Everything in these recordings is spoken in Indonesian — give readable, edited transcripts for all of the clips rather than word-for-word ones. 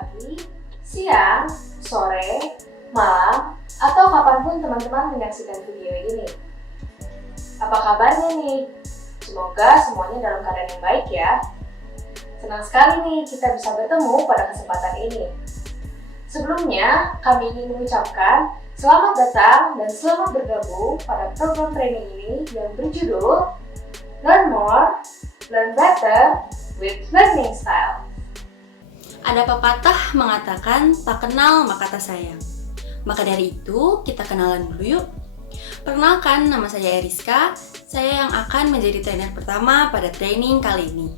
pagi, siang, sore, malam, atau kapanpun teman-teman menyaksikan video ini. Apa kabarnya nih? Semoga semuanya dalam keadaan yang baik ya. Senang sekali nih kita bisa bertemu pada kesempatan ini. Sebelumnya, kami ingin mengucapkan selamat datang dan selamat bergabung pada program training ini yang berjudul Learn More, Learn Better with Learning Style. Ada pepatah mengatakan tak kenal maka tak sayang. Maka dari itu kita kenalan dulu yuk. Perkenalkan, nama saya Eriska. Saya yang akan menjadi trainer pertama pada training kali ini.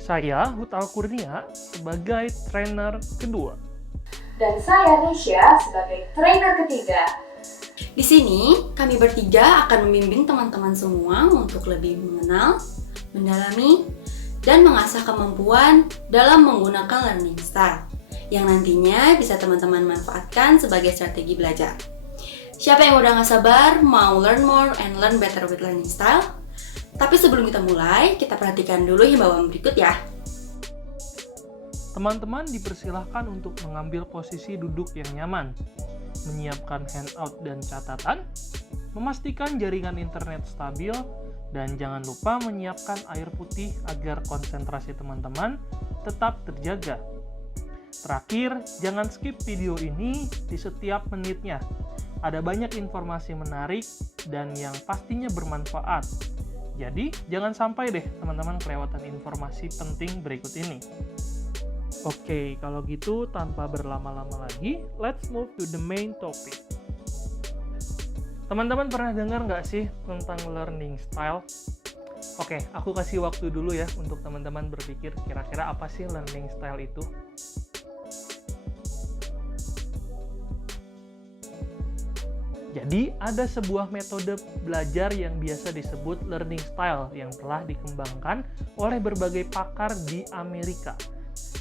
Saya Hutal Kurnia sebagai trainer kedua. Dan saya Nisha sebagai trainer ketiga. Di sini kami bertiga akan membimbing teman-teman semua untuk lebih mengenal, mendalami, dan mengasah kemampuan dalam menggunakan learning style yang nantinya bisa teman-teman manfaatkan sebagai strategi belajar. Siapa yang udah gak sabar mau learn more and learn better with learning style? Tapi sebelum kita mulai, kita perhatikan dulu himbauan berikut ya. Teman-teman dipersilahkan untuk mengambil posisi duduk yang nyaman, menyiapkan handout dan catatan, memastikan jaringan internet stabil, dan jangan lupa menyiapkan air putih agar konsentrasi teman-teman tetap terjaga. Terakhir, jangan skip video ini di setiap menitnya. Ada banyak informasi menarik dan yang pastinya bermanfaat. Jadi, jangan sampai deh teman-teman kelewatan informasi penting berikut ini. Oke, kalau gitu tanpa berlama-lama lagi, let's move to the main topic. Teman-teman pernah dengar nggak sih tentang learning style? Oke, aku kasih waktu dulu ya untuk teman-teman berpikir kira-kira apa sih learning style itu. Jadi, ada sebuah metode belajar yang biasa disebut learning style yang telah dikembangkan oleh berbagai pakar di Amerika.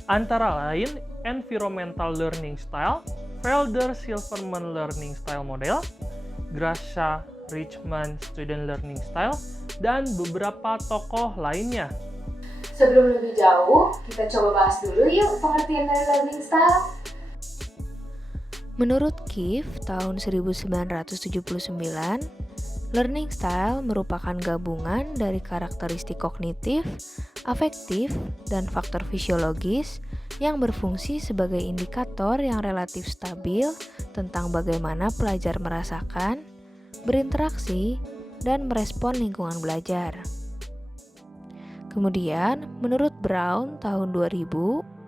Antara lain, Environmental Learning Style, Felder-Silverman Learning Style Model, Grasha-Richman Student Learning Style, dan beberapa tokoh lainnya. Sebelum lebih jauh, kita coba bahas dulu yuk pengertian dari learning style. Menurut Keefe tahun 1979, learning style merupakan gabungan dari karakteristik kognitif, afektif, dan faktor fisiologis yang berfungsi sebagai indikator yang relatif stabil tentang bagaimana pelajar merasakan, berinteraksi, dan merespon lingkungan belajar. Kemudian, menurut Brown tahun 2000,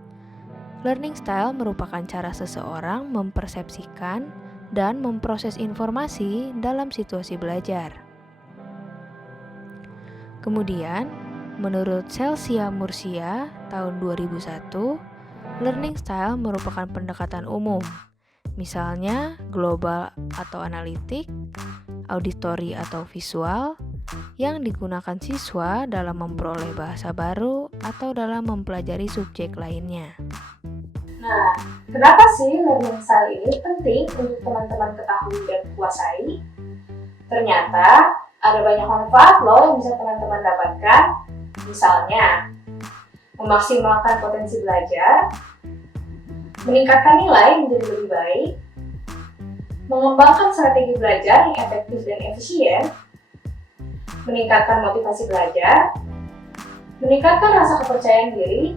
learning style merupakan cara seseorang mempersepsikan dan memproses informasi dalam situasi belajar. Kemudian, menurut Celsia Murcia tahun 2001, learning style merupakan pendekatan umum, misalnya global atau analitik, auditory atau visual, yang digunakan siswa dalam memperoleh bahasa baru atau dalam mempelajari subjek lainnya. Nah, kenapa sih learning style ini penting untuk teman-teman ketahui dan kuasai? Ternyata ada banyak manfaat loh yang bisa teman-teman dapatkan. Misalnya, memaksimalkan potensi belajar, meningkatkan nilai menjadi lebih baik, mengembangkan strategi belajar yang efektif dan efisien, meningkatkan motivasi belajar, meningkatkan rasa kepercayaan diri,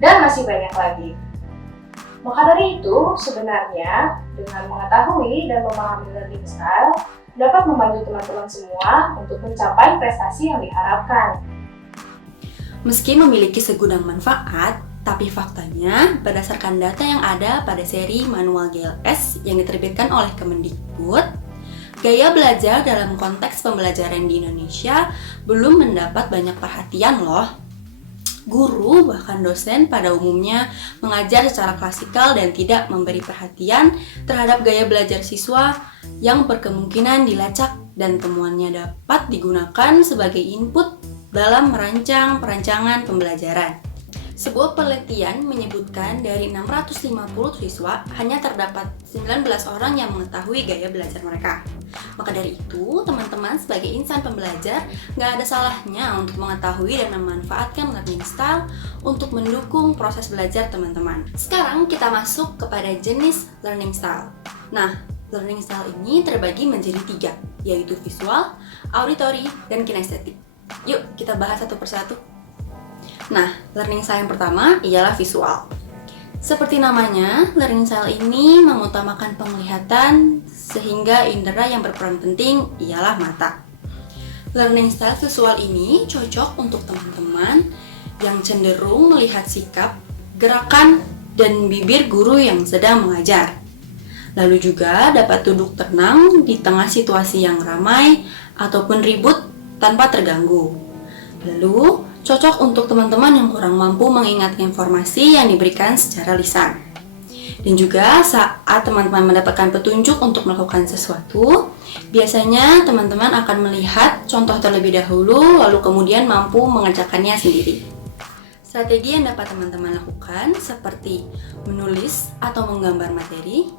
dan masih banyak lagi. Maka dari itu, sebenarnya dengan mengetahui dan memahami learning style dapat membantu teman-teman semua untuk mencapai prestasi yang diharapkan. Meski memiliki segudang manfaat, tapi faktanya berdasarkan data yang ada pada seri manual GLS yang diterbitkan oleh Kemendikbud, gaya belajar dalam konteks pembelajaran di Indonesia belum mendapat banyak perhatian loh. Guru bahkan dosen pada umumnya mengajar secara klasikal dan tidak memberi perhatian terhadap gaya belajar siswa yang berkemungkinan dilacak dan temuannya dapat digunakan sebagai input dalam merancang perancangan pembelajaran. Sebuah penelitian menyebutkan dari 650 siswa hanya terdapat 19 orang yang mengetahui gaya belajar mereka. Maka dari itu, teman-teman sebagai insan pembelajar, nggak ada salahnya untuk mengetahui dan memanfaatkan learning style untuk mendukung proses belajar teman-teman. Sekarang kita masuk kepada jenis learning style. Nah, learning style ini terbagi menjadi 3, yaitu visual, auditory, dan kinestetik. Yuk, kita bahas satu persatu. Nah, learning style yang pertama ialah visual. Seperti namanya, learning style ini mengutamakan penglihatan sehingga indera yang berperan penting ialah mata. Learning style visual ini cocok untuk teman-teman yang cenderung melihat sikap, gerakan, dan bibir guru yang sedang mengajar. Lalu juga dapat duduk tenang di tengah situasi yang ramai ataupun ribut tanpa terganggu. Lalu, cocok untuk teman-teman yang kurang mampu mengingat informasi yang diberikan secara lisan. Dan juga saat teman-teman mendapatkan petunjuk untuk melakukan sesuatu, biasanya teman-teman akan melihat contoh terlebih dahulu, lalu kemudian mampu mengerjakannya sendiri. Strategi yang dapat teman-teman lakukan seperti menulis atau menggambar materi,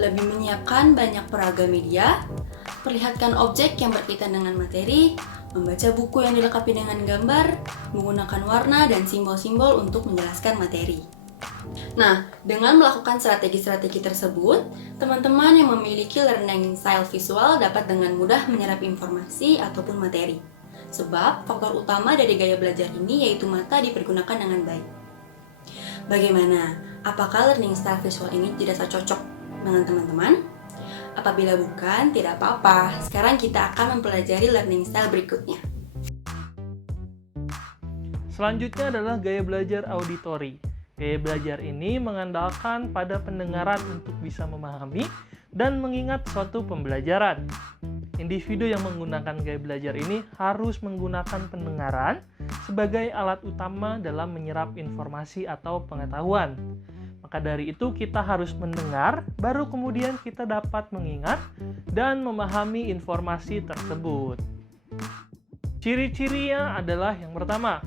lebih menyiapkan banyak peragam media, perlihatkan objek yang berkaitan dengan materi, membaca buku yang dilengkapi dengan gambar, menggunakan warna dan simbol-simbol untuk menjelaskan materi. Nah, dengan melakukan strategi-strategi tersebut, teman-teman yang memiliki learning style visual dapat dengan mudah menyerap informasi ataupun materi. Sebab faktor utama dari gaya belajar ini yaitu mata dipergunakan dengan baik. Bagaimana? Apakah learning style visual ini dirasa cocok dengan teman-teman? Apabila bukan, tidak apa-apa. Sekarang kita akan mempelajari learning style berikutnya. Selanjutnya adalah gaya belajar auditory. Gaya belajar ini mengandalkan pada pendengaran untuk bisa memahami dan mengingat suatu pembelajaran. Individu yang menggunakan gaya belajar ini harus menggunakan pendengaran sebagai alat utama dalam menyerap informasi atau pengetahuan. Maka dari itu kita harus mendengar, baru kemudian kita dapat mengingat dan memahami informasi tersebut. Ciri-cirinya adalah yang pertama,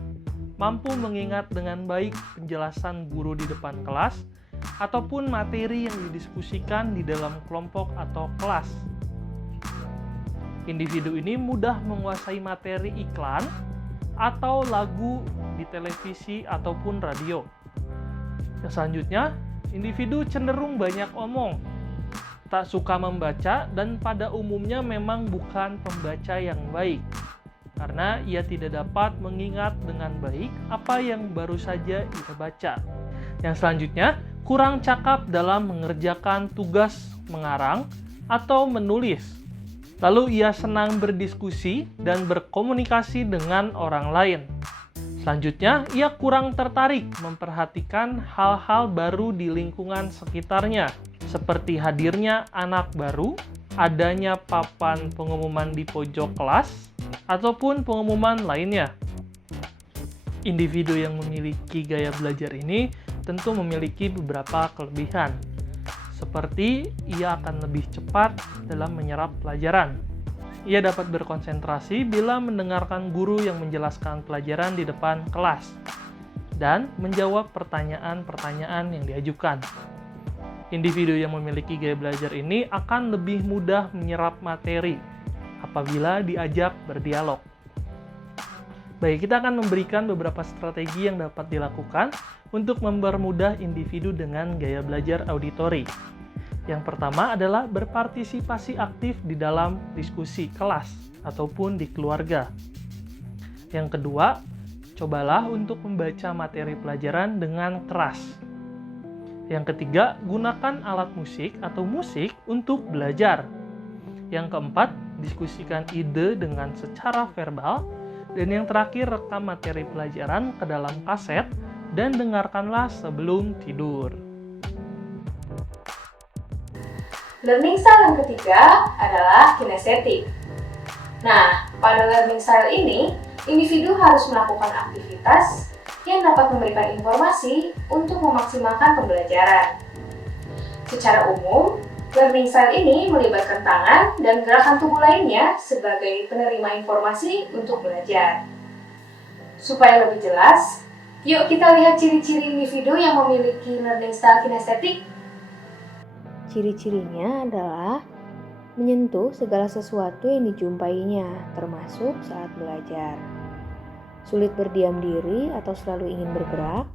mampu mengingat dengan baik penjelasan guru di depan kelas ataupun materi yang didiskusikan di dalam kelompok atau kelas. Individu ini mudah menguasai materi iklan atau lagu di televisi ataupun radio. Yang selanjutnya, individu cenderung banyak omong, tak suka membaca, dan pada umumnya memang bukan pembaca yang baik, karena ia tidak dapat mengingat dengan baik apa yang baru saja ia baca. Yang selanjutnya, kurang cakap dalam mengerjakan tugas mengarang atau menulis. Lalu ia senang berdiskusi dan berkomunikasi dengan orang lain. Selanjutnya, ia kurang tertarik memperhatikan hal-hal baru di lingkungan sekitarnya, seperti hadirnya anak baru, adanya papan pengumuman di pojok kelas, ataupun pengumuman lainnya. Individu yang memiliki gaya belajar ini tentu memiliki beberapa kelebihan, seperti ia akan lebih cepat dalam menyerap pelajaran. Ia dapat berkonsentrasi bila mendengarkan guru yang menjelaskan pelajaran di depan kelas dan menjawab pertanyaan-pertanyaan yang diajukan. Individu yang memiliki gaya belajar ini akan lebih mudah menyerap materi apabila diajak berdialog. Baik, kita akan memberikan beberapa strategi yang dapat dilakukan untuk mempermudah individu dengan gaya belajar auditory. Yang pertama adalah berpartisipasi aktif di dalam diskusi kelas ataupun di keluarga. Yang kedua, cobalah untuk membaca materi pelajaran dengan keras. Yang ketiga, gunakan alat musik atau musik untuk belajar. Yang keempat, diskusikan ide dengan secara verbal. Dan yang terakhir, rekam materi pelajaran ke dalam kaset dan dengarkanlah sebelum tidur. Learning style yang ketiga adalah kinestetik. Nah, pada learning style ini, individu harus melakukan aktivitas yang dapat memberikan informasi untuk memaksimalkan pembelajaran. Secara umum, learning style ini melibatkan tangan dan gerakan tubuh lainnya sebagai penerima informasi untuk belajar. Supaya lebih jelas, yuk kita lihat ciri-ciri individu yang memiliki learning style kinestetik. Ciri-cirinya adalah menyentuh segala sesuatu yang dijumpainya, termasuk saat belajar. Sulit berdiam diri atau selalu ingin bergerak,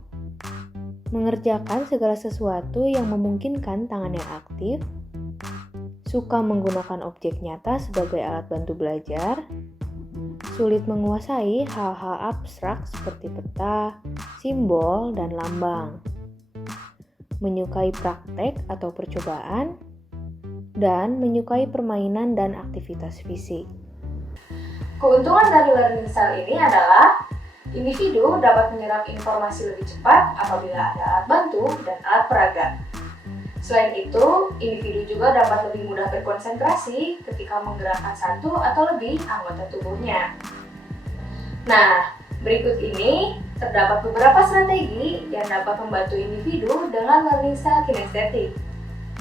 mengerjakan segala sesuatu yang memungkinkan tangan yang aktif, suka menggunakan objek nyata sebagai alat bantu belajar, sulit menguasai hal-hal abstrak seperti peta, simbol, dan lambang, menyukai praktek atau percobaan, dan menyukai permainan dan aktivitas fisik. Keuntungan dari learning style ini adalah individu dapat menyerap informasi lebih cepat apabila ada alat bantu dan alat peraga. Selain itu, individu juga dapat lebih mudah berkonsentrasi ketika menggerakkan satu atau lebih anggota tubuhnya. Nah, berikut ini terdapat beberapa strategi yang dapat membantu individu dengan learning style kinestetik.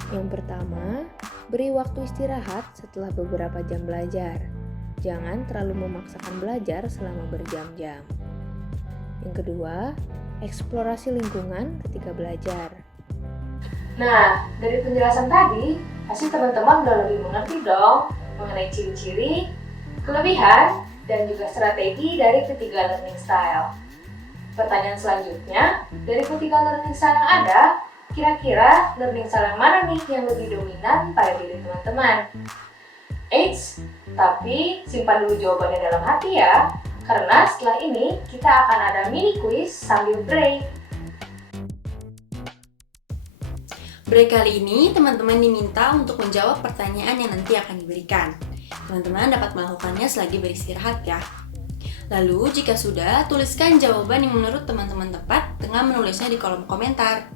Yang pertama, beri waktu istirahat setelah beberapa jam belajar. Jangan terlalu memaksakan belajar selama berjam-jam. Yang kedua, eksplorasi lingkungan ketika belajar. Nah, dari penjelasan tadi, pasti teman-teman udah lebih mengerti dong mengenai ciri-ciri, kelebihan, dan juga strategi dari ketiga learning style. Pertanyaan selanjutnya, dari ketiga learning style yang ada, kira-kira learning style yang mana nih yang lebih dominan pada diri teman-teman? Eits, tapi simpan dulu jawabannya dalam hati ya, karena setelah ini kita akan ada mini quiz sambil break. Break kali ini, teman-teman diminta untuk menjawab pertanyaan yang nanti akan diberikan. Teman-teman dapat melakukannya selagi beristirahat ya. Lalu, jika sudah, tuliskan jawaban yang menurut teman-teman tepat dengan menulisnya di kolom komentar.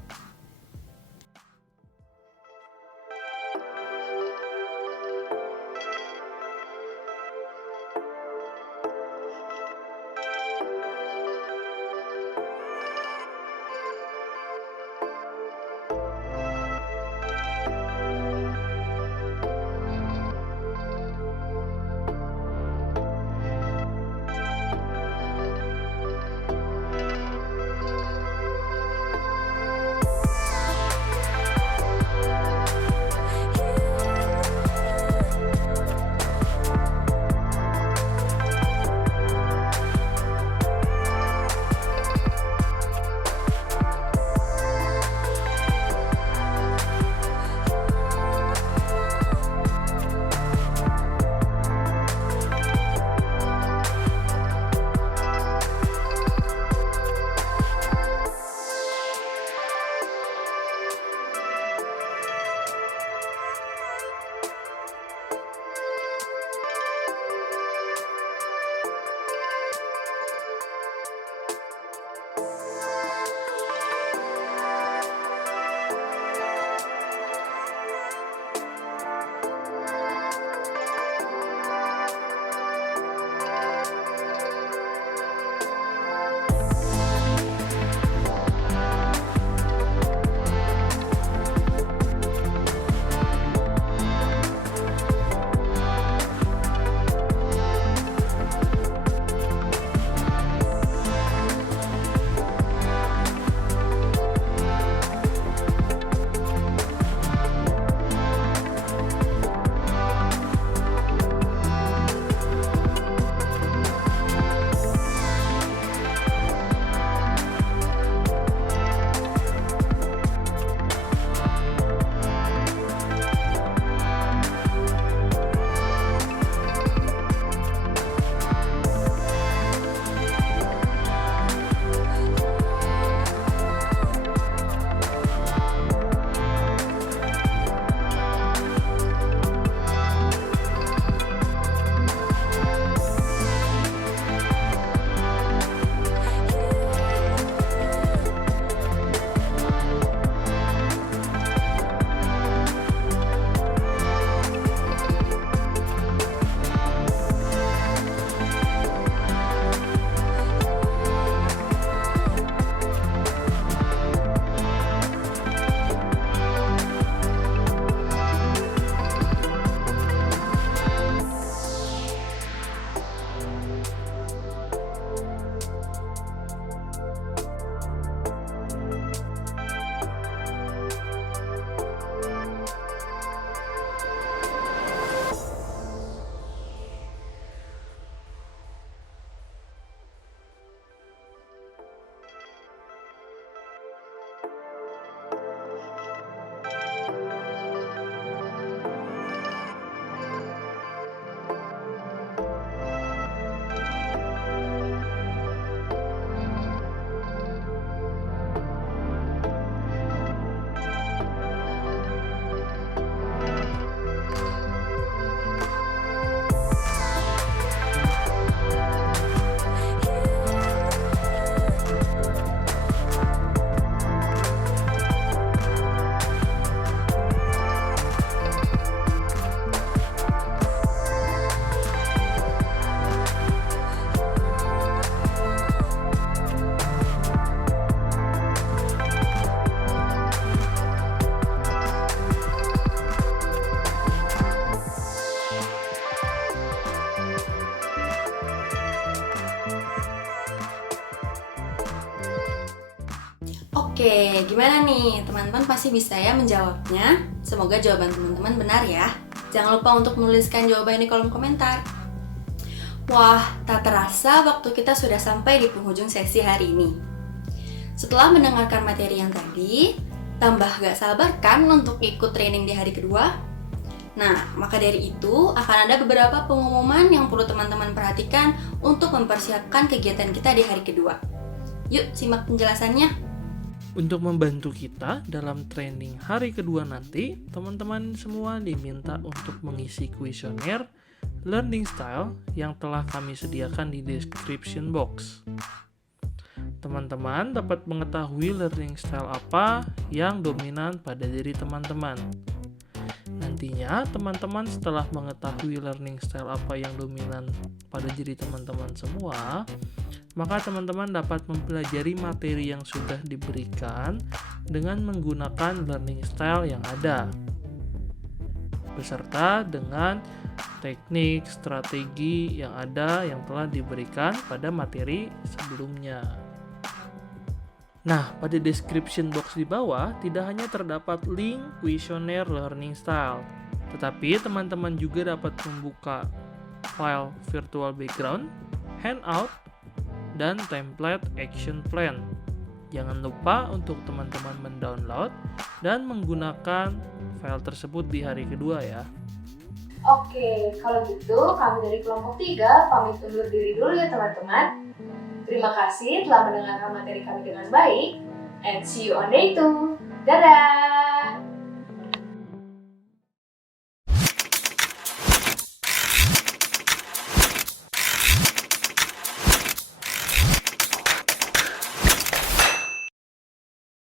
Oke, gimana nih? Teman-teman pasti bisa ya menjawabnya. Semoga jawaban teman-teman benar ya. Jangan lupa untuk menuliskan jawaban di kolom komentar. Wah, tak terasa waktu kita sudah sampai di penghujung sesi hari ini. Setelah mendengarkan materi yang tadi, tambah gak sabar kan untuk ikut training di hari kedua? Nah, maka dari itu akan ada beberapa pengumuman yang perlu teman-teman perhatikan untuk mempersiapkan kegiatan kita di hari kedua. Yuk, simak penjelasannya. Untuk membantu kita dalam training hari kedua nanti, teman-teman semua diminta untuk mengisi kuesioner learning style yang telah kami sediakan di description box. Teman-teman dapat mengetahui learning style apa yang dominan pada diri teman-teman. Nantinya, teman-teman setelah mengetahui learning style apa yang dominan pada diri teman-teman semua, maka teman-teman dapat mempelajari materi yang sudah diberikan dengan menggunakan learning style yang ada, beserta dengan teknik, strategi yang ada yang telah diberikan pada materi sebelumnya. Nah, pada description box di bawah tidak hanya terdapat link kuesioner learning style, tetapi teman-teman juga dapat membuka file virtual background, handout, dan template action plan. Jangan lupa untuk teman-teman mendownload dan menggunakan file tersebut di hari kedua ya. Oke, kalau gitu kami dari kelompok 3 pamit undur diri dulu ya teman-teman. Terima kasih telah mendengarkan materi kami dengan baik, and see you on day 2. Dadah!